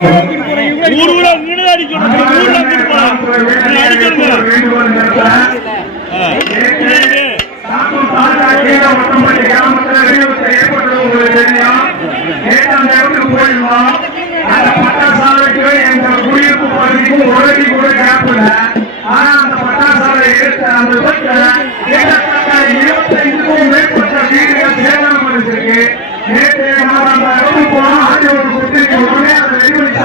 ஊர் ஊரா வீடு அடிக்கணும். நேற்று நம்ம எப்படி போனோம் ஆண்டவருக்கு கொடுத்துருக்க உடனே அதை ரெடிமேட்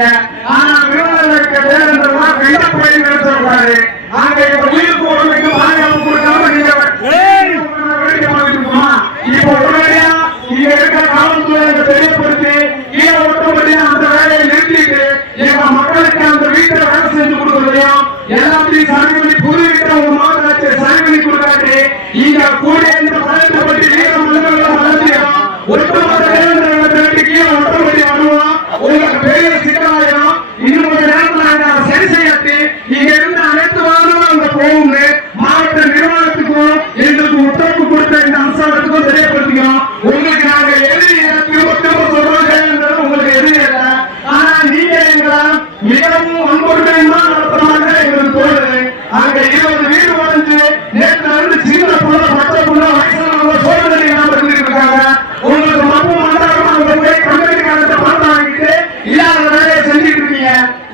சொல்றீங்க ஆனா மீனவர்களுக்கு வேறென்றெல்லாம் கண்டப்படுகிறது சொல்றாரு நாங்க இப்ப உயிருக்கு உடம்புக்கு பாதுகாப்பு கொடுக்காம நீங்க இப்ப உடனடியா இங்க இருக்கிற காவல்துறை தெரியப்படுத்தி அந்த வேலையை நிறுத்திட்டு எங்க அந்த வீட்டுல வேலை எல்லாத்தையும் சரி பண்ணி புது வீட்டை ஒரு மாதம் சரி பண்ணி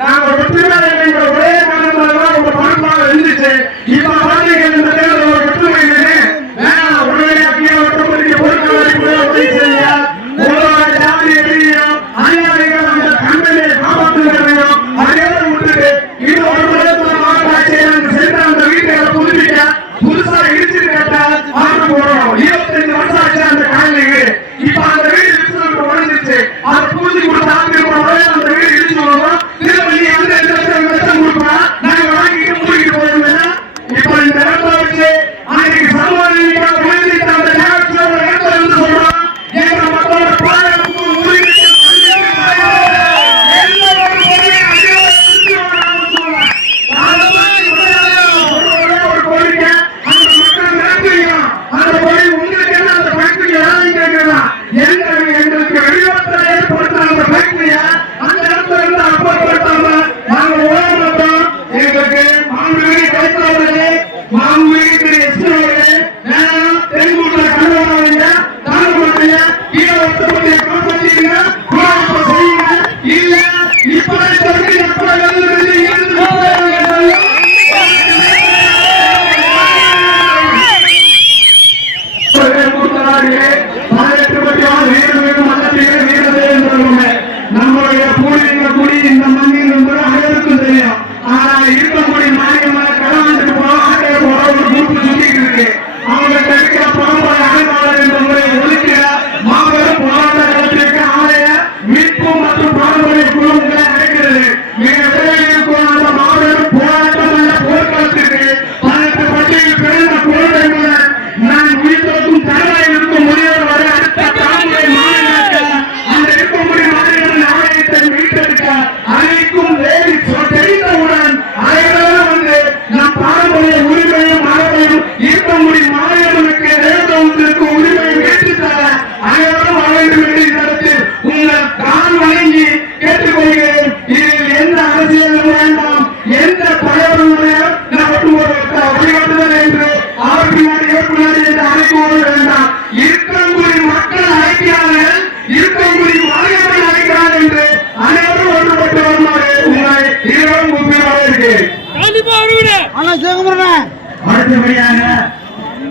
நாங்க ஒரே காரணமாக உங்க இருந்துச்சு இப்ப வாழ்க்கை ஒரு ஒற்றுமை இல்லை உடனடியாக ஒற்றுமைக்கு பொறுத்த வரைக்கும் உதவி செய்யுங்க. உங்களோட ஜாதியை பிரியும் அநியாயங்கள் அந்த கண்களை காப்பாற்றுகிறதையும் அதே கூடாது என்று அழைப்போடு மக்கள் அழைக்கிறார்கள். இருக்கங்குடி வாரியர்கள் அழைக்கிறார்கள் என்று அனைவரும் ஒன்றுபட்டு வருமாறு உங்களை இருவரும் முக்கியமாக இருக்கிறேன். அடுத்தபடியாக